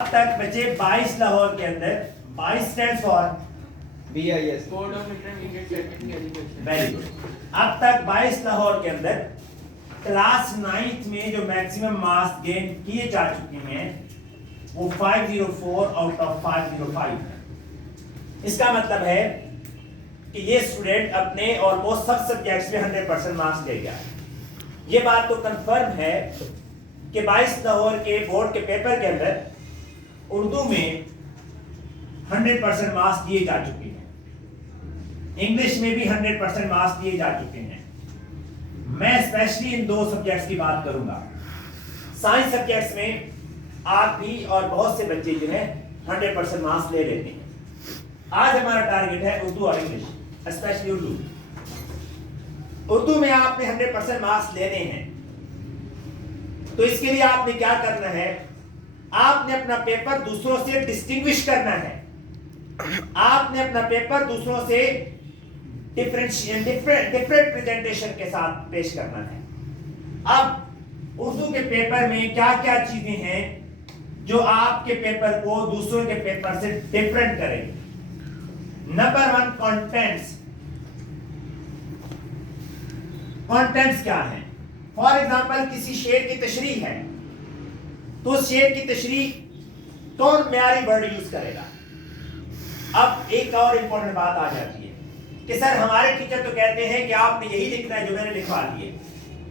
अब तक बचे 22 लाहौर के अंदर 22 stands for BIS code of intermediate secondary education. Very good. अब तक 22 लाहौर के अंदर क्लास 9th में जो मैक्सिमम मार्क्स गेन किए जा चुके हैं वो 504 आउट ऑफ 505 है। इसका मतलब है कि ये स्टूडेंट अपने ऑलमोस्ट सब सब्जेक्ट्स में 100% मार्क्स ले गया। ये बात तो कंफर्म है कि 22 लाहौर के बोर्ड के पेपर के अंदर उर्दू में 100% मार्क्स दिए जा चुके हैं, इंग्लिश में भी 100% मार्क्स दिए जा चुके हैं। मैं स्पेशली इन दो सब्जेक्ट्स की बात करूंगा। साइंस सब्जेक्ट्स में आप भी और बहुत से बच्चे जो हैं 100% मार्क्स ले लेते हैं। आज हमारा टारगेट है उर्दू और इंग्लिश, स्पेशली उर्दू। उर्दू में आपने 100% मार्क्स लेने हैं, तो इसके लिए आपने क्या करना है, आपने अपना पेपर दूसरों से डिस्टिंग्विश करना है। आपने अपना पेपर दूसरों से डिफरेंट प्रेजेंटेशन के साथ पेश करना है। अब उर्दू के पेपर में क्या क्या चीजें हैं जो आपके पेपर को दूसरों के पेपर से डिफरेंट करेंगे। Number 1, contents. कंटेंट्स क्या है? फॉर एग्जांपल किसी शेर की तशरीह है, तो उस शेर की तशरीह कौन म्यारी वर्ड यूज करेगा। अब एक और इंपॉर्टेंट बात आ जाती है कि सर हमारे टीचर तो कहते हैं कि आपने यही लिखना है जो मैंने लिखवा दिए,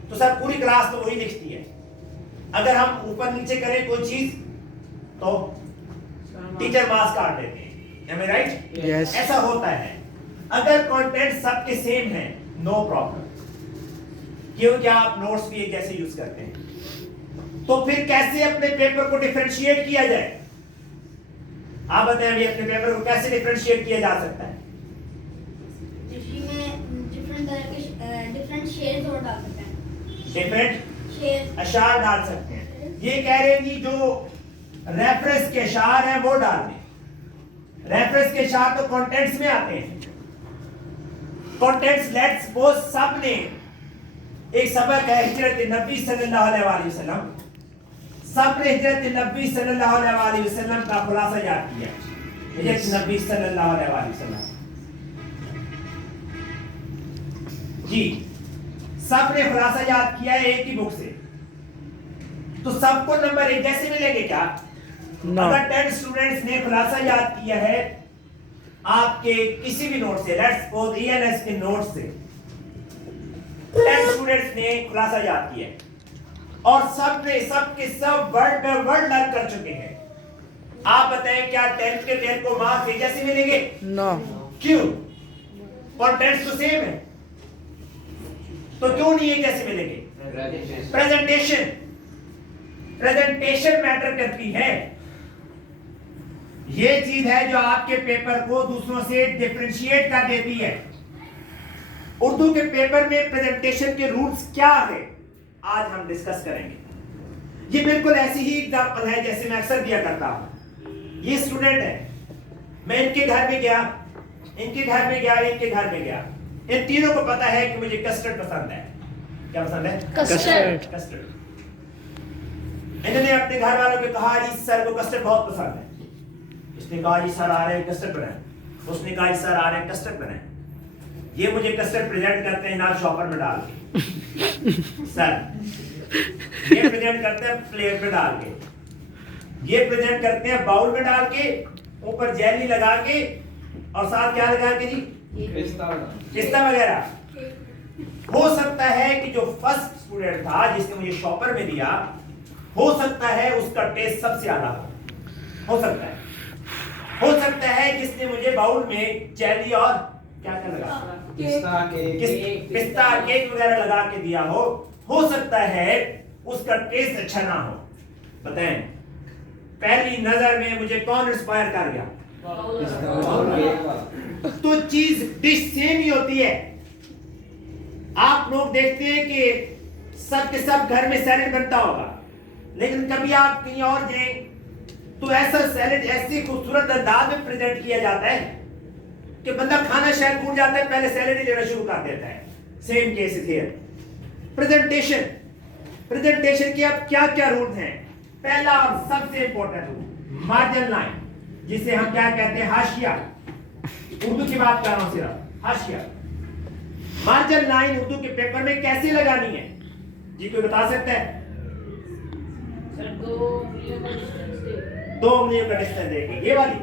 तो सर पूरी क्लास तो वही लिखती है। अगर हम ऊपर नीचे करें कोई चीज तो टीचर मार्क्स काट देते हैं। Am I right? Yes. ऐसा होता है। अगर कंटेंट सबके सेम है, नो प्रॉब्लम, क्योंकि आप नोट्स भी एक जैसे यूज करते हैं। तो फिर कैसे अपने पेपर को डिफरेंशिएट किया जाए? आप बताएं अभी अपने पेपर को कैसे डिफरेंशिएट किया जा सकता है? डिफरेंट शेड्स और डाल सकते हैं। डिफरेंट शेड्स अशार डाल सकते हैं। ये कह रहे हैं कि जो रेफरेंस के अशार हैं वो डाल दें। रेफरेंस के अशार तो कंटेंट्स में आते हैं। कंटेंट्स लेट्स सपोज सबने एक सबक है हिजरत नबी सल्लल्लाहु अलैहि वसल्लम, सबने हिजरत नबी सल्लल्लाहु अलैहि वसल्लम का खुलासा याद किया। हिजरत नबी सल्लल्लाहु अलैहि वसल्लम जी, सबने खुलासा याद किया है एक ही बुक से, तो सबको नंबर एक जैसे मिलेंगे क्या? No. अगर 10 स्टूडेंट्स ने खुलासा याद किया है आपके किसी भी नोट से, लेट्स सपोज ENS के नोट से 10 स्टूडेंट्स ने खुलासा याद किया है और सबके सब वर्ड पे वर्ड लर्न कर चुके हैं। आप बताएं क्या 10 के 10 को मार्क्स एक जैसे मिलेंगे? No. क्यों? कंटेंट्स तो सेम है, तो क्यों नहीं एक जैसे मिलेंगे? प्रेजेंटेशन मैटर करती है। ये चीज है जो आपके पेपर को दूसरों से डिफरेंशिएट कर देती है। उर्दू के पेपर में प्रेजेंटेशन के रूल्स क्या है आज हम डिस्कस करेंगे। ये बिल्कुल ऐसी ही एग्जांपल है जैसे मैं अक्सर दिया करता हूं। ये स्टूडेंट है, मैं इनके घर में गया, इनके घर में गया, इनके घर में गया। इन तीनों को पता है कि मुझे कस्टर्ड पसंद है। क्या पसंद है? Custard. कस्टर्ड। इन्होंने अपने घर वालों को कहा जी सर को कस्टर्ड बहुत पसंद है। उसने कहा जी सर आ रहे हैं कस्टर्ड बनाए। उसने कहा जी सर आ रहे हैं कस्टर्ड बनाए। ये मुझे कस्टर्ड प्रेजेंट करते हैं ना शॉपर में डाल के सर, ये प्रेजेंट करते हैं प्लेट में डाल के, ये प्रेजेंट करते हैं बाउल में डाल के, ऊपर जेली लगा के और साथ क्या लगा के जी पिस्ता वगैरह। हो सकता है कि जो फर्स्ट स्टूडेंट था जिसने मुझे शॉपर में दिया, हो सकता है उसका टेस्ट सबसे ज्यादा हो सकता है। हो सकता है जिसने मुझे बाउल में जेली और क्या क्या लगा पिस्ता केक वगैरह लगा के दिया हो सकता है उसका टेस्ट अच्छा ना हो। बताएं पहली नजर में मुझे कौन इंस्पायर कर गया? तो चीज डिश सेम ही होती है। आप लोग देखते हैं कि सब के सब घर में सैलेड बनता होगा, लेकिन कभी आप कहीं और जाएं तो ऐसा सैलेड ऐसी खूबसूरत अंदाज में प्रेजेंट किया जाता है कि बंदा खाना शायद भूल जाता है, पहले सैलेड ही लेना शुरू कर देता है। Same case is here. Presentation के अब क्या क्या रूल्स हैं? पहला और सबसे इंपॉर्टेंट रूल, मार्जिन लाइन, जिसे हम क्या कहते हैं, हाशिया। उर्दू की बात कर रहा हूं सिर्फ, हाशिया। मार्जिन लाइन उर्दू के पेपर में कैसे लगानी है जी, कोई बता सकता है? सर 2 उंगलियों का डिस्टेंस दे। 2 उंगलियों का डिस्टेंस देके, ये वाली।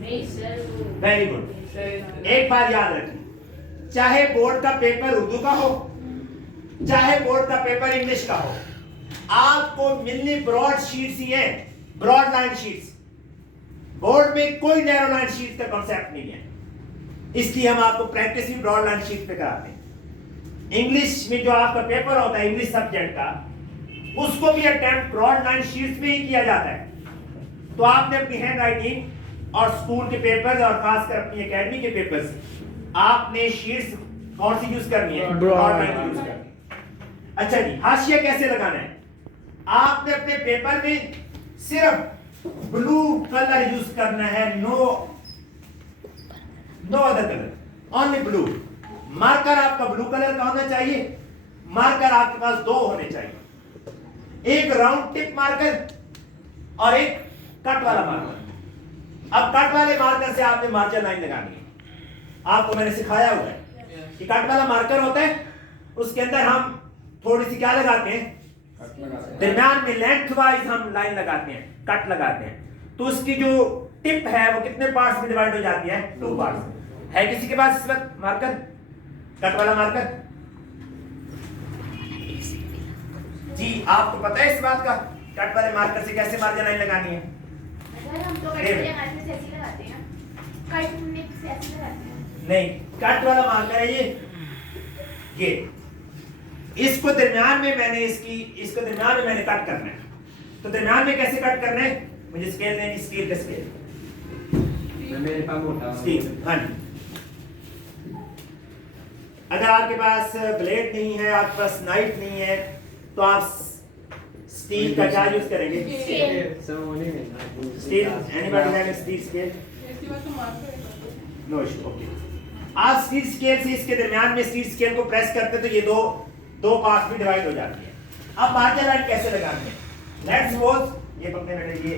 नहीं सर वो वेरी गुड। सर एक बात याद रखिए, चाहे बोर्ड का पेपर उर्दू का हो, चाहे बोर्ड का पेपर इंग्लिश का हो, आपको मिलनी ब्रॉड शीट्स ही है, ब्रॉड लाइन शीट्स। बोर्ड में कोई नैरो लाइन शीट का कॉन्सेप्ट नहीं है, इसलिए हम आपको प्रैक्टिस भी ब्रॉड लाइन शीट पे कराते हैं। इंग्लिश में जो आपका पेपर होता है इंग्लिश सब्जेक्ट का, उसको भी अटेम्प्ट ब्रॉड लाइन शीट्स में ही किया जाता है। तो आपने अपनी हैंड राइटिंग और स्कूल के पेपर्स और खासकर अपनी एकेडमी के पेपर्स, आपने शीट्स कौन सी यूज करनी है? ब्रॉड लाइन यूज करनी है। अच्छा जी, हाशिया कैसे लगाना है? आपने अपने पेपर में सिर्फ ब्लू कलर यूज करना है, no other colour, only blue. Marker आपका ब्लू कलर का होना चाहिए। मार्कर आपके पास 2 होने चाहिए, एक राउंड टिप मार्कर और एक कट वाला मार्कर। अब कट वाले मार्कर से आपने मार्जिन लाइन लगानी है। आपको मैंने सिखाया हुआ है कि कट वाला मार्कर होता है, उसके अंदर हम थोड़ी सी क्या लगाते हैं, दरम्यान में लेंथ वाइज हम लाइन लगाते हैं, कट लगाते हैं। तो उसकी जो टिप है वो कितने पार्ट्स में डिवाइड हो जाती है? 2 पार्ट्स। है किसी के पास इस वक्त मार्कर, कट वाला मार्कर? जी, आपको पता है इस बात का, कट वाले मार्कर से कैसे मार्जिन लाइन लगानी है? अगर हम तो कट वाले मार्कर से ऐसे लगाते हैं, कट निप से ऐसे लगाते हैं। नहीं, कट वाला मार्कर है ये। इसको दरम्यान में मैंने इसको दरम्यान में मैंने कट करना है। तो दरम्यान में कैसे कट करना है? मुझे स्केल दें, स्केल का स्केल। मेरे पास मोटा स्केल, हाँ जी। अगर आपके पास ब्लेड नहीं है, आपके पास नाइफ नहीं है, तो आप स्टील का क्या यूज करेंगे? Steel. Anybody have steel scale? No issue, okay. आप स्टील स्केल से इसके दरमियान में स्टील स्केल को प्रेस करते तो ये दो पार्ट्स में डिवाइड हो जाती है। अब मार्जिन लाइन कैसे लगानी है? लेट्स सपोज ये पकड़े मैंने, ये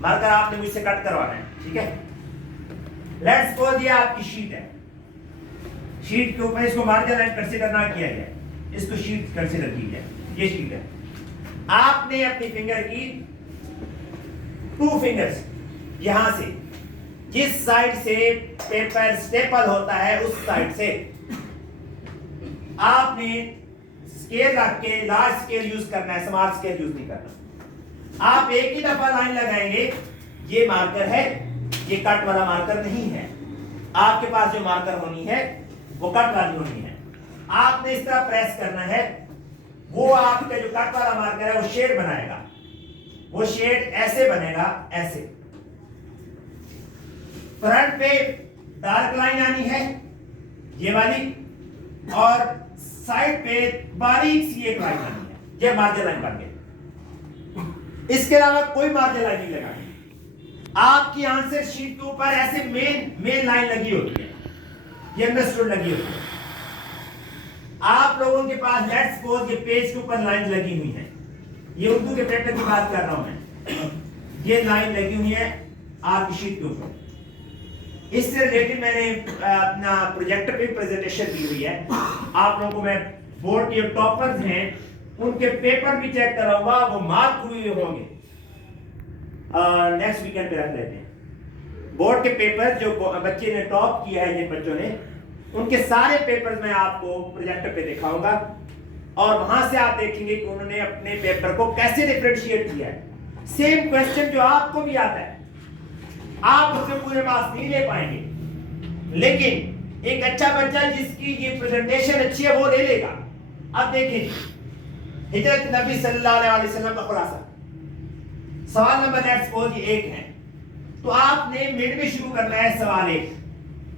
मार्कर आपने मुझसे कट करवाना है, ठीक है? लेट्स सपोज ये आपकी शीट है, शीट के ऊपर इसको मार्जिन लाइन कंसीडर ना किया जाए, इसको शीट कंसीडर की जाए। ये शीट है, आपने अपनी फिंगर की 2 फिंगर्स यहां से, जिस साइड से पेपर स्टेपल होता है उस साइड से आपने स्केल रख के लार्ज स्केल यूज करना है, स्मॉल स्केल यूज नहीं करना। आप एक ही दफा लाइन लगाएंगे, ये मार्कर है, ये कट वाला मार्कर नहीं है। आपके पास जो मार्कर होनी है वो कट वाली होनी है। आपने इस तरह प्रेस करना है, वो आपका जो कट वाला मार्कर है वो शेड बनाएगा। वो शेड ऐसे बनेगा, ऐसे। फ्रंट पे डार्क लाइन आनी है, ये वाली, और साइड पे बारीक सी एक लाइन आनी है, ये मार्जिन लाइन बन गई। इसके अलावा कोई मार्जिन लाइन नहीं लगानी। आपकी आंसर शीट के ऊपर ऐसे मेन लाइन लगी होती है, ये अंडरस्टूड लगी होती है। आप लोगों के पास लेट्स सपोज ये पेज के ऊपर लाइन लगी हुई है, ये उर्दू के पेपर की बात कर रहा हूं मैं, ये लाइन लगी हुई है आपकी शीट के ऊपर। इससे रिलेटेड मैंने अपना प्रोजेक्टर पे प्रेजेंटेशन दी हुई है। आप लोगों को मैं बोर्ड के टॉपर्स हैं उनके पेपर भी चेक कराऊंगा, वो मार्क हुए होंगे, नेक्स्ट वीकेंड पे रख लेते हैं। बोर्ड के पेपर जो बच्चे ने टॉप किया है, जिन बच्चों ने, उनके सारे पेपर्स मैं आपको प्रोजेक्टर पे दिखाऊंगा, और वहां से आप देखेंगे कि उन्होंने अपने पेपर को कैसे डिफरेंशिएट किया है। सेम क्वेश्चन जो आपको भी आता है, आप उससे पूरे मार्क्स नहीं ले पाएंगे, लेकिन एक अच्छा बच्चा जिसकी ये प्रेजेंटेशन अच्छी है वो ले लेगा। अब देखिए, हिजरत नबी सल्लल्लाहु अलैहि वसल्लम का खुलासा, सवाल नंबर लेट्स सपोज ये 1 है, तो आपने मिड में शुरू करना है सवाल 1,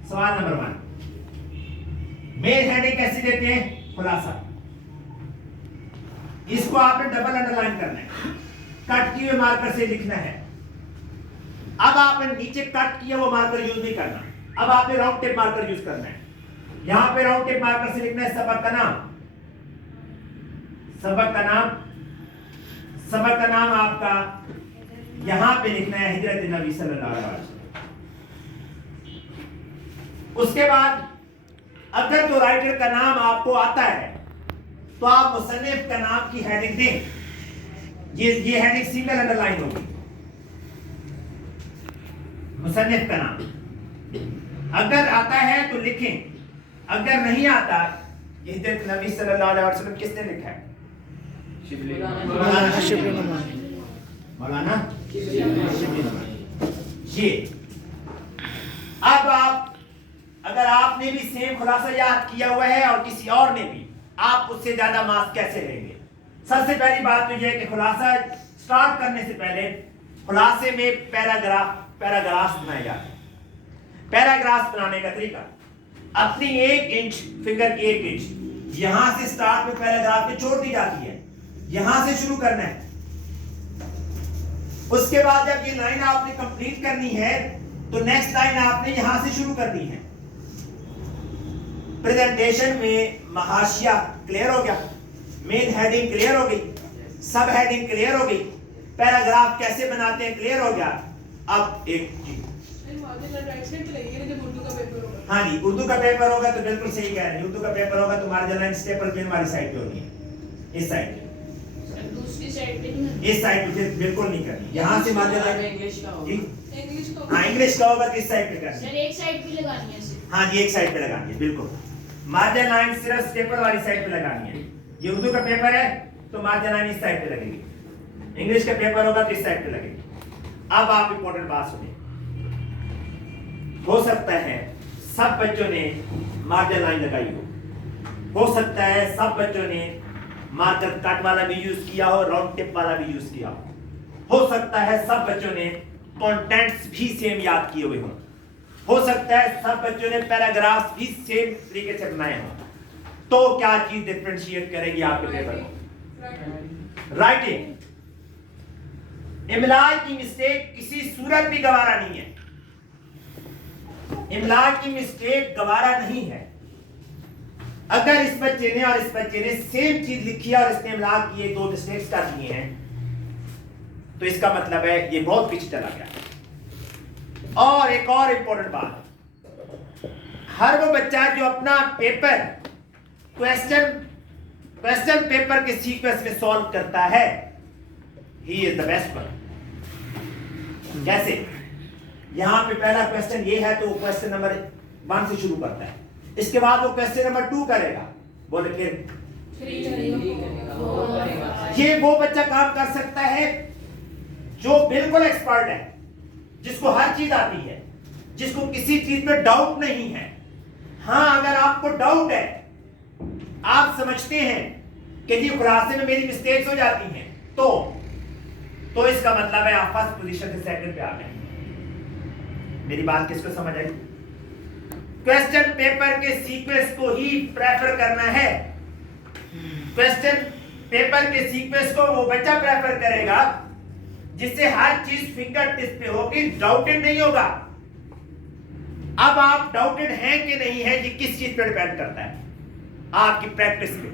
सवाल नंबर 1। मेन हेडिंग कैसे देते हैं? खुलासा। इसको आपने डबल अंडरलाइन करना है, कट किए हुए मार्कर से लिखना है। अब आपने नीचे कट किया वो मार्कर यूज नहीं करना, अब आपने राउंड टिप मार्कर यूज करना है। यहां पे राउंड टिप मार्कर से लिखना है सबक का नाम, सबक का नाम, सबक का नाम आपका यहां पे लिखना है हिजरत नबी सल्लल्लाहु अलैहि वसल्लम। उसके बाद अगर तो राइटर का नाम आपको आता है तो आप मुसन्निफ का नाम की हेडिंग दें। ये हेडिंग सिंगल अंडरलाइन होगी, मुसन्निफ का नाम। अगर आता है तो लिखें, अगर नहीं आता, हिजरत नबी सल्लल्लाहु अलैहि वसल्लम किसने लिखा है? मौलाना शिबली नुमान। मौलाना शिबली नुमान। ये अब आप, अगर आपने भी सेम खुलासा याद किया हुआ है और किसी और ने भी, आप उससे ज्यादा मार्क्स कैसे लेंगे? सबसे पहली बात तो यह है कि खुलासा स्टार्ट करने से पहले खुलासे में पैराग्राफ्स बनाए जाते हैं। पैराग्राफ्स बनाने का तरीका, अपनी 1 इंच फिंगर की 1 इंच यहां से स्टार्ट में पैराग्राफ में छोड़ दी जाती है, यहां से शुरू करना है। उसके बाद जब ये लाइन आपने कंप्लीट करनी है तो नेक्स्ट लाइन आपने यहां से शुरू करनी है। प्रेजेंटेशन में महाशिया क्लियर हो गया, मेन हेडिंग क्लियर हो गई, सब हेडिंग क्लियर हो गई, पैराग्राफ कैसे बनाते हैं क्लियर हो गया। अब एक हाँ जी, उर्दू का पेपर होगा तो बिल्कुल सही कह रहे हैं, उर्दू का पेपर होगा तो मार्जिन लाइन स्टेपल पेन वाली साइड पे होनी है, इस साइड पे, दूसरी साइड पे नहीं, इस साइड पे बिल्कुल नहीं करनी। यहाँ से मार्जिन लाइन इंग्लिश का होगा, हाँ इंग्लिश का होगा तो इस साइड पे करनी है। सर एक साइड पे लगानी है सिर्फ। हाँ जी, एक साइड पे लगानी है, बिल्कुल। मार्जिन लाइन सिर्फ स्टेपल वाली साइड पे लगानी है। ये उर्दू का पेपर है तो मार्जिन लाइन इस साइड पे लगेगी, इंग्लिश का पेपर होगा तो इस साइड पे लगेगी। अब आप इंपॉर्टेंट बात सुनिए, हो सकता है सब बच्चों ने मार्जिन लाइन लगाई हो सकता है सब बच्चों ने मार्कर कट वाला भी यूज किया हो, राउंड टिप वाला भी यूज किया हो सकता है सब बच्चों ने कंटेंट्स भी सेम याद किए हुए हो सकता है सब बच्चों ने पैराग्राफ्स भी सेम तरीके से बनाए हों। तो क्या चीज डिफरेंशिएट करेगी आपके पेपर को? राइटिंग। इमला की मिस्टेक किसी सूरत भी गवारा नहीं है, इमला की मिस्टेक गवारा नहीं है। अगर इस बच्चे ने और इस बच्चे ने सेम चीज लिखी है और इसने इमला की 2 मिस्टेक्स कर दी हैं तो इसका मतलब है ये बहुत पीछे चला गया। और एक और इंपॉर्टेंट बात, हर वो बच्चा जो अपना पेपर क्वेश्चन पेपर के सीक्वेंस में सॉल्व करता है, he is the best one. कैसे? यहां पे पहला क्वेश्चन ये है तो क्वेश्चन नंबर 1 से शुरू करता है, इसके बाद वो क्वेश्चन नंबर 2 करेगा, बोले फिर 3 करेगा, ये वो बच्चा काम कर सकता है जो बिल्कुल एक्सपर्ट है, जिसको हर चीज आती है, जिसको किसी चीज पे डाउट नहीं है। हाँ, अगर आपको डाउट है, आप समझते हैं कि जी खुलासे में मेरी मिस्टेक्स हो जाती हैं, तो इसका मतलब है आप फर्स्ट पोजीशन से सेकंड पे आ गए। मेरी बात किसको समझ आई? क्वेश्चन पेपर के सीक्वेंस को ही प्रेफर करना है। क्वेश्चन पेपर के सीक्वेंस को वो बच्चा प्रेफर करेगा जिससे हर चीज फिंगर टिप पे होगी, डाउटेड नहीं होगा। अब आप डाउटेड हैं कि नहीं है, ये किस चीज पे डिपेंड करता है? आपकी प्रैक्टिस पे।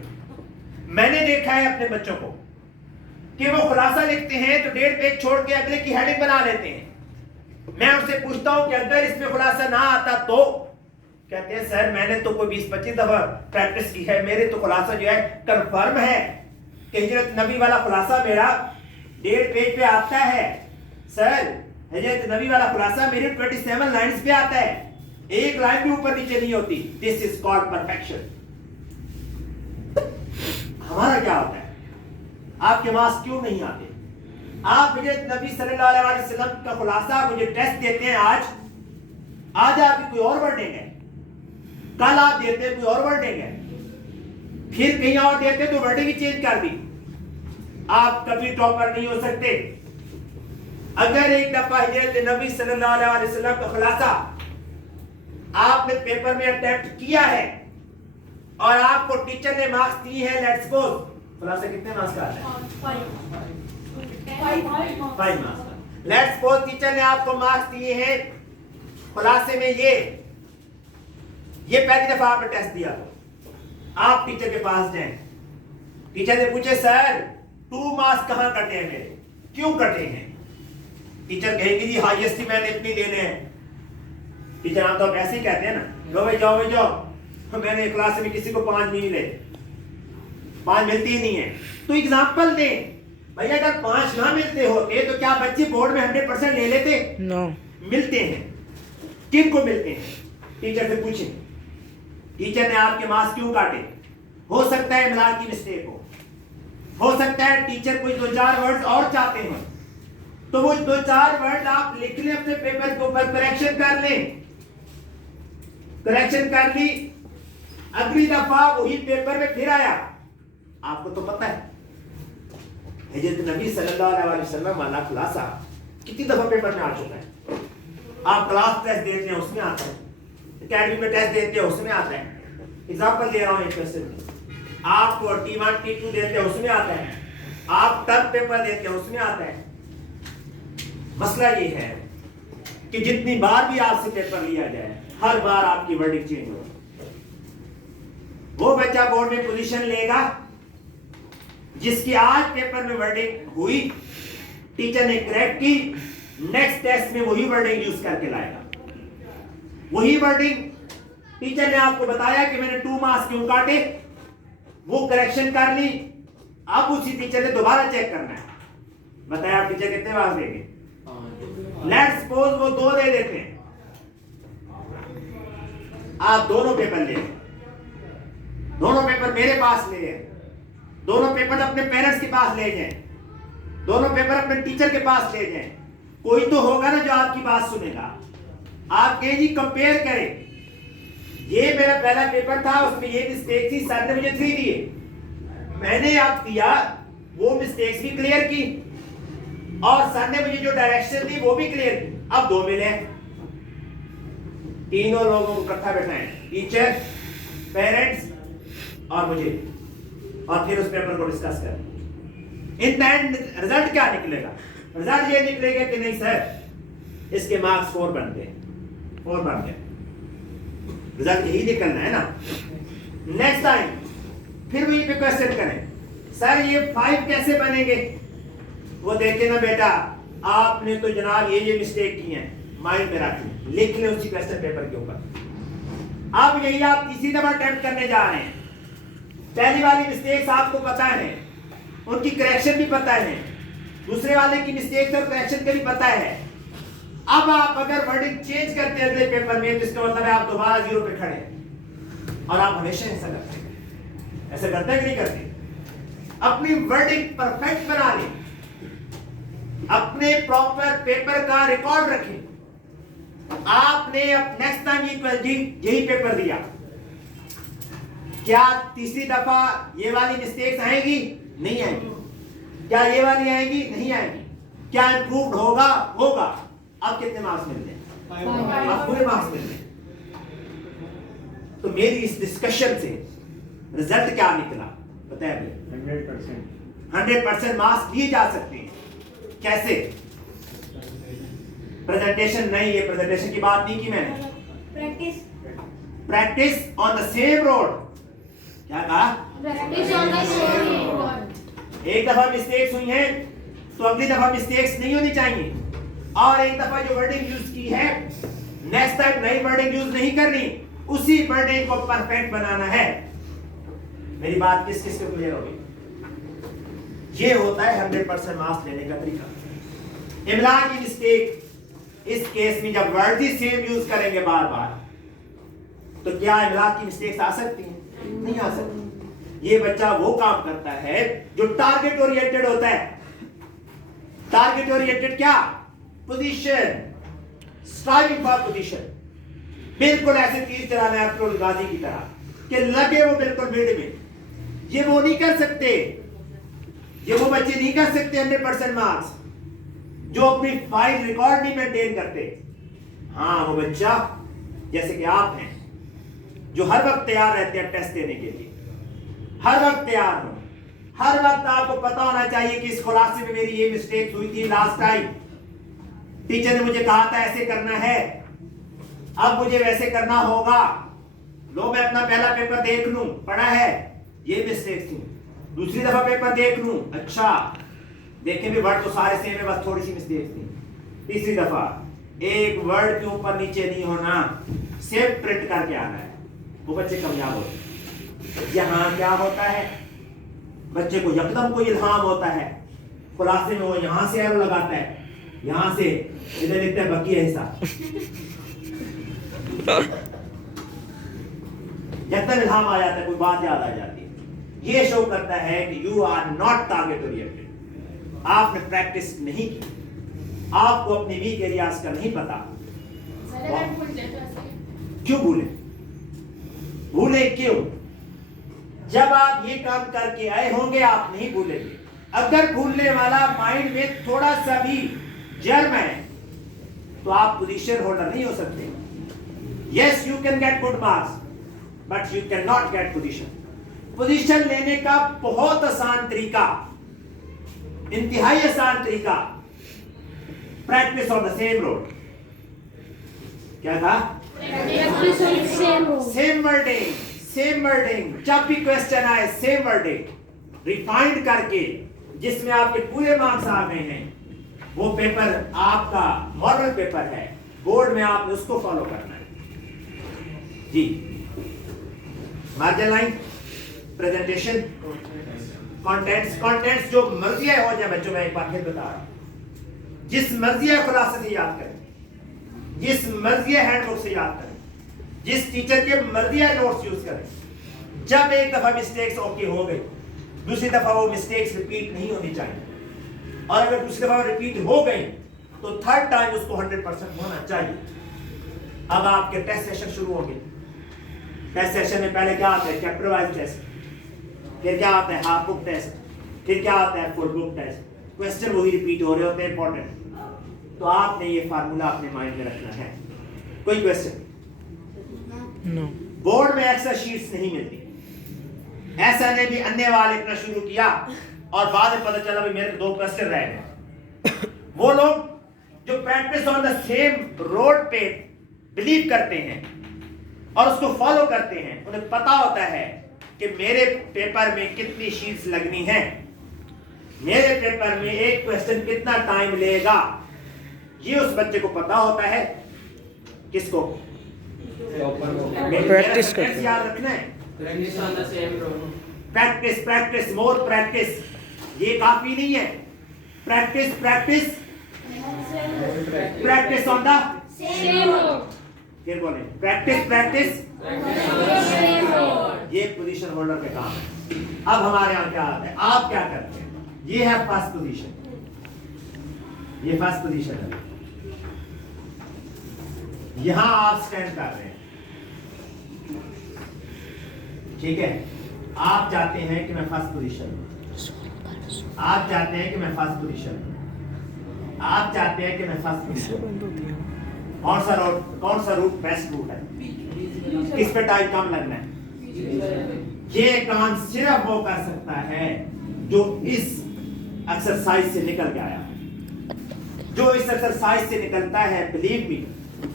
मैंने देखा है अपने बच्चों को कि वो खुलासा लिखते हैं तो 1.5 पेज छोड़ के अगले की हेडिंग बना लेते हैं। मैं उनसे पूछता हूं कि अगर इसमें खुलासा ना आता तो कहते हैं सर मैंने तो कोई 20-25 दफा प्रैक्टिस की है, मेरे तो खुलासा जो है कंफर्म है कि हिजरत नबी वाला खुलासा मेरा 1.5 पेज पे आता है। सर हिजरत नबी वाला खुलासा मेरे 27 लाइंस पे आता है, एक लाइन भी ऊपर नीचे नहीं होती। This is called perfection. हमारा क्या होता है? आपके मार्क्स क्यों नहीं आते? आप हिजरत नबी सल्लल्लाहु अलैहि वसल्लम का खुलासा मुझे टेस्ट देते हैं, आज आपकी कोई और वर्डिंग है, कल आप देते हैं कोई और वर्डिंग है, फिर कहीं और देते तो वर्डिंग ही चेंज कर दी। आप कभी टॉपर नहीं हो सकते। अगर एक दफा हिजरत नबी सल्लल्लाहु अलैहि वसल्लम का खुलासा आपने पेपर में अटेम्प्ट किया है और आपको टीचर ने मार्क्स दिए हैं, लेट्स सपोज खुलासा कितने मार्क्स का आता है? 5 मार्क्स का। लेट्स सपोज टीचर ने आपको मार्क्स दिए हैं खुलासे में, ये पहली दफा आपने टेस्ट दिया, तो आप टीचर के पास जाएं, टीचर ने पूछे सर 2 मार्क्स कहां कटे हैं मेरे, क्यों कटे हैं? टीचर कहेंगे जी हाईएस्ट ही मैंने इतनी देने हैं। टीचर हम तो आप ऐसे ही कहते हैं ना, लो भाई जाओ मैंने क्लास में किसी को 5 नहीं मिले, 5 मिलती ही नहीं है। तो एग्जांपल दें भाई, अगर 5 ना मिलते होते तो क्या बच्चे बोर्ड में 100% ले लेते? नो। मिलते हैं। किन को मिलते हैं? टीचर से पूछें, टीचर ने आपके मार्क्स क्यों काटे? हो सकता है इमला की मिस्टेक हो सकता है टीचर कोई 2-4 वर्ड्स और चाहते हो, तो वो 2-4 वर्ड आप लिख लें अपने पेपर के ऊपर, करेक्शन कर लें। करेक्शन कर ली, अगली दफा वही पेपर में फिर आया, आपको तो पता है हज़रत नबी सल्लल्लाहु अलैहि वसल्लम वाला खुलासा कितनी दफा पेपर में आ चुका है। आप क्लास टेस्ट देते हैं उसमें आता है, एकेडमी में टेस्ट देते हैं उसमें आता है। एग्जांपल दे रहा हूं एक क्वेश्चन, आप T1 T2 देते हैं उसमें आता है, आप टर्म पेपर देते हैं उसमें आता है। मसला ये है कि जितनी बार भी आपसे पेपर लिया जाए, हर बार आपकी वर्डिंग चेंज हो। वो बच्चा बोर्ड में पोजीशन लेगा जिसकी आज पेपर में वर्डिंग हुई, टीचर ने करेक्ट की, नेक्स्ट टेस्ट में वही वर्डिंग यूज करके लाएगा। वही वर्डिंग टीचर ने आपको बताया कि मैंने 2 मार्क्स क्यों काटे, वो करेक्शन कर ली, अब उसी टीचर ने दोबारा चेक करना है। बताया आप टीचर कितने मार्क्स देंगे? लेट्स सपोज वो 2 दे देते हैं, आप दोनों पेपर ले, दोनों पेपर मेरे पास ले जाए, दोनों पेपर अपने पेरेंट्स के पास ले जाएं, दोनों पेपर अपने टीचर के पास ले जाएं। कोई तो होगा ना जो आपकी बात सुनेगा। आप कहें जी कंपेयर करें, ये मेरा पहला पेपर था, उसमें ये मिस्टेक थी, सर ने मुझे 3 दिए, मैंने आप दिया, वो मिस्टेक्स भी क्लियर की और सर ने मुझे जो डायरेक्शन दी वो भी क्लियर की। अब 2 मिले, तीनों लोगों को इकट्ठा बैठाएं, टीचर, पेरेंट्स और मुझे, और फिर उस पेपर को डिस्कस करें। इन द एंड रिजल्ट क्या निकलेगा? रिजल्ट ये निकलेगा कि नहीं सर इसके मार्क्स 4 बन गए, 4 बन गए। रिजल्ट यही निकलना है ना। नेक्स्ट टाइम फिर वही पे क्वेश्चन करें, सर ये 5 कैसे बनेंगे? वो देखे ना बेटा, आपने तो जनाब ये मिस्टेक की है, माइंड में रखें, लिख लें उसी क्वेश्चन पेपर के ऊपर। अब यही आप तीसरी दफा अटेम्प्ट करने जा रहे हैं। पहली वाली मिस्टेक्स आपको पता है, उनकी करेक्शन भी पता है, दूसरे वाले की मिस्टेक्स और करेक्शन का भी पता है। अब आप अगर वर्डिंग चेंज करते हैं अगले पेपर में, तो इसका मतलब है आप दोबारा 0 पे खड़े हैं। और आप हमेशा ऐसा करते हैं, ऐसा करते हैं कि नहीं करते? अपनी वर्डिंग परफेक्ट बना लें, अपने प्रॉपर पेपर का रिकॉर्ड रखें। आपने अब नेक्स्ट टाइम यही पेपर दिया, क्या तीसरी दफा ये वाली मिस्टेक्स आएगी? नहीं आएगी। क्या ये वाली आएगी? नहीं आएगी। क्या इंप्रूव्ड होगा? होगा। अब कितने मार्क्स मिलते हैं? अब पूरे मार्क्स मिलते हैं। तो मेरी इस डिस्कशन से रिजल्ट क्या निकला बताया भैया? 100% मार्क्स दिए जा सकते हैं। कैसे? प्रेजेंटेशन नहीं, ये प्रेजेंटेशन की बात नहीं की मैंने। Practice on the same road. क्या कहा? एक दफा मिस्टेक्स हुई हैं तो अगली दफा मिस्टेक्स नहीं होनी चाहिए, और एक दफा जो वर्डिंग यूज की है नेक्स्ट टाइम नई वर्डिंग यूज नहीं करनी, उसी वर्डिंग को परफेक्ट बनाना है। मेरी बात किस किस को क्लियर होगी? ये होता है 100% मार्क्स लेने का तरीका। इमला की मिस्टेक इस केस में जब वर्ड ही सेम यूज करेंगे बार बार, तो क्या इमला की मिस्टेक्स आ सकती हैं? नहीं आ सकती। ये बच्चा वो काम करता है जो टारगेट ओरिएंटेड होता है। टारगेट ओरिएंटेड क्या? Position, striving for position. बिल्कुल ऐसे तीर चलाना है अब्दुल गाजी की तरह कि लगे वो बिल्कुल मिड में। ये वो नहीं कर सकते, ये वो बच्चे नहीं कर सकते 100% मार्क्स जो अपनी फाइल रिकॉर्ड नहीं मेंटेन करते। हाँ, वो बच्चा जैसे कि आप हैं जो हर वक्त तैयार रहते हैं टेस्ट देने के लिए, हर वक्त तैयार हो, हर वक्त आपको पता होना चाहिए कि इस खुलासे में मेरी ये मिस्टेक हुई थी लास्ट टाइम, टीचर ने मुझे कहा था ऐसे करना है, अब मुझे वैसे करना होगा। लो मैं अपना पहला पेपर देख लूं, पढ़ा है, ये मिस्टेक थी, दूसरी दफा पेपर देख लूं, अच्छा देखें भी वर्ड तो सारे सेम है, बस थोड़ी सी मिस्टेक थी। तीसरी दफा एक वर्ड के ऊपर नीचे नहीं होना, सिर्फ प्रिंट करके आना है, वो बच्चे कामयाब होते हैं। यहाँ क्या होता है, बच्चे को यकदम कोई इल्हाम होता है, खुलासे में वो यहाँ से एरो लगाता है, यहाँ से इधर लिखता है बकी हिस्सा, यकदम इल्हाम आ जाता है, कोई बात याद आ जाती है। ये शो करता है कि you are not target oriented, आपने प्रैक्टिस नहीं की, आपको अपने वीक एरियाज का नहीं पता। सर अगर भूल जाए तो ऐसे क्यों भूले? भूले क्यों? जब आप ये काम करके आए होंगे आप नहीं भूलेंगे। अगर भूलने वाला माइंड में थोड़ा सा भी जर्म है तो आप पोजीशन होल्डर नहीं हो सकते। Yes you can get good marks but you can not gate position. Position लेने का बहुत आसान तरीका, इंतहाई आसान तरीका, practice on the same road. क्या था? Same wording, same wording. जब भी क्वेश्चन आए सेम वर्डिंग रिफाइंड करके, जिसमें आपके पूरे मार्क्स आ गए हैं, वो पेपर आपका मॉडल पेपर है, बोर्ड में आपने उसको फॉलो करना है जी। Margin line, presentation, contents. Contents जो मर्जी है हो जाए बच्चों, मैं एक बार फिर बता रहा हूं, जिस मर्जी है खुलासे से याद करें, जिस मर्जी है हैंडबुक से याद करें, जिस टीचर के मर्जी है नोट्स यूज करें। जब एक दफा मिस्टेक्स ओके हो गई, दूसरी दफा वो मिस्टेक्स रिपीट नहीं होनी चाहिए, और अगर दूसरी दफा रिपीट हो गई तो थर्ड टाइम उसको 100% होना चाहिए। अब आपके टेस्ट सेशन शुरू होंगे। टेस्ट सेशन में पहले क्या आता है? चैप्टर वाइज टेस्ट, फिर क्या आता है? हाफ बुक टेस्ट, फिर क्या आता है? Full book test. क्वेश्चन वही रिपीट हो रहे होते हैं, इंपॉर्टेंट। तो आपने ये फार्मूला अपने माइंड में रखना है। कोई क्वेश्चन? नो। बोर्ड में एक्सेल शीट्स नहीं मिलती। ऐसा ने भी अन्य वाले लिखना शुरू किया और बाद में पता चला भी मेरे 2 क्वेश्चन रह गए। वो लोग जो practice on the same road पे बिलीव करते हैं और उसको फॉलो करते हैं, उन्हें पता होता है कि मेरे पेपर में कितनी शीट्स लगनी है, मेरे पेपर में एक क्वेश्चन कितना टाइम लेगा, ये उस बच्चे को पता होता है। किसको? प्रैक्टिस करते हैं। याद रखना है, Practice on the same road. Practice practice more practice. ये काफी नहीं है। Practice practice practice on the same road. फिर बोले प्रैक्टिस प्रैक्टिस। Same road. ये पोजीशन होल्डर का काम है। अब हमारे यहाँ क्या आता है, आप क्या करते हैं? ये है फर्स्ट पोजीशन, ये फर्स्ट पोजीशन है। यहां आप स्टैंड कर रहे हैं, ठीक है? आप चाहते हैं कि मैं फर्स्ट पोजीशन में, आप चाहते हैं कि मैं फर्स्ट पोजीशन में, आप चाहते हैं कि मैं फर्स्ट पोजीशन में। कौन सा रूट बेस्ट रूट है? किस पे टाइम कम लगना है? ये काम सिर्फ वो कर सकता है जो इस एक्सरसाइज से निकल के आया है। जो इस एक्सरसाइज से निकलता है, बिलीव मी,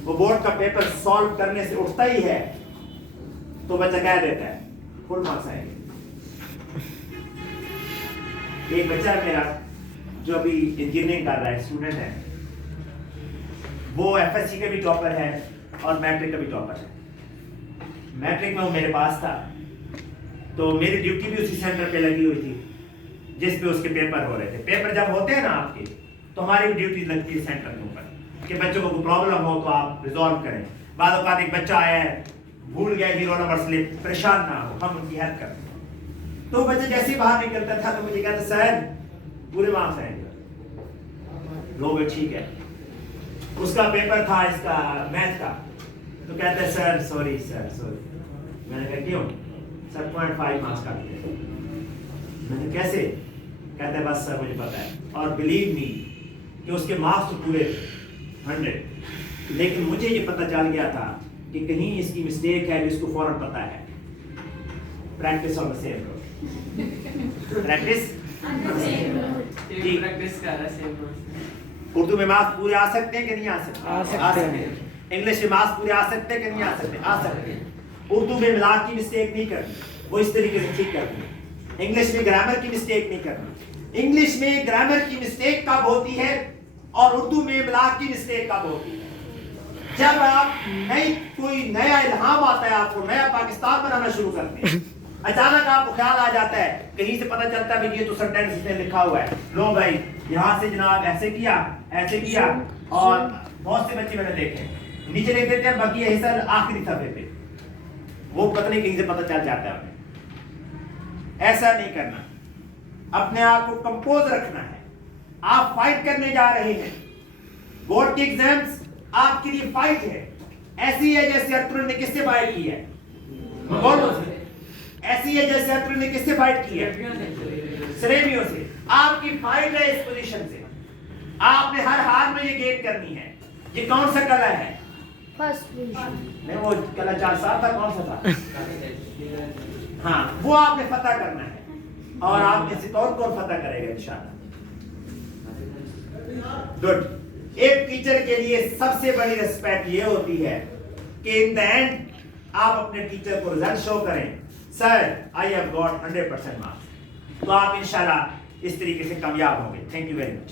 वो बोर्ड का पेपर सॉल्व करने से उठता ही है तो बच्चा कह देता है फुल मार्क्स आएंगे। एक बच्चा मेरा जो अभी इंजीनियरिंग कर रहा है, स्टूडेंट है, वो एफएससी का भी टॉपर है और मैट्रिक का भी टॉपर है। मैट्रिक में वो मेरे पास था तो मेरी ड्यूटी भी उसी सेंटर पे लगी हुई थी जिस पे उसके पेपर हो रहे थे। पेपर जब होते हैं ना आपके, तो हमारी भी ड्यूटी लगती है सेंटर के ऊपर कि बच्चों को कोई प्रॉब्लम हो तो आप रिजॉल्व करें। बाद औकात एक बच्चा आया है, भूल गया कि रोल नंबर स्लिप, परेशान ना हो, हम उनकी हेल्प करते हैं। तो बच्चे जैसे ही बाहर निकलता था तो मुझे कहता सर पूरे मार्क्स आएंगे। लो भाई ठीक है। उसका पेपर था इसका मैथ का, तो कहता है सर सॉरी सर सॉरी। मैंने कहा क्यों? सर 0.5 मार्क्स काट दिए। मैंने कैसे? कहता है बस सर मुझे पता है। और बिलीव मी कि उसके मार्क्स तो पूरे 100, लेकिन मुझे ये पता चल गया था कि कहीं इसकी मिस्टेक है, इसको फौरन पता है। Practice on the same road, practice Team practice कर रहा है same road. उर्दू में मार्क्स पूरे आ सकते हैं कि नहीं आ सकते? आ सकते हैं। इंग्लिश में मार्क्स पूरे आ सकते हैं कि नहीं आ सकते? आ सकते हैं। उर्दू में मिलाद की मिस्टेक नहीं करनी, वो इस तरीके से ठीक करनी है। इंग्लिश में ग्रामर की मिस्टेक नहीं करनी। इंग्लिश में ग्रामर की मिस्टेक कब होती है? और उर्दू में इमलाक की मिस्टेक कब होती है? जब आप कोई नया इल्हाम आता है, आपको नया पाकिस्तान बनाना शुरू करते हैं, अचानक आपको ख्याल आ जाता है, कहीं से पता चलता है ये तो सेंटेंस इसमें लिखा हुआ है, लो भाई यहाँ से जनाब ऐसे किया और बहुत से बच्चे मैंने देखे नीचे लिख देते हैं, बाकी यही सर आखिरी सफे पे वो पता नहीं कहीं से पता चल जाता है। ऐसा नहीं करना, अपने आप को कंपोज रखना है। आप फाइट करने जा रहे हैं, बोर्ड के एग्जाम्स आपके लिए फाइट है। ऐसी है जैसे अतुल ने किससे फाइट की है? बोलो से। ऐसी है जैसे अतुल ने किससे फाइट की है? सरेमियों से। आपकी फाइट है इस पोजीशन से, आपने हर हाल में ये गेन करनी है। ये कौन सा कला है? फर्स्ट पोजीशन नहीं, वो कला 4 साल था, कौन सा था? हाँ, वो आपने फतह करना है और आप में से कौन फतह करेगा इंशाल्लाह। गुड। एक टीचर के लिए सबसे बड़ी रिस्पेक्ट ये होती है कि इन द एंड आप अपने टीचर को रिजल्ट शो करें, sir I have got 100% marks, तो आप इंशाल्लाह इस तरीके से कामयाब होंगे। Thank you very much.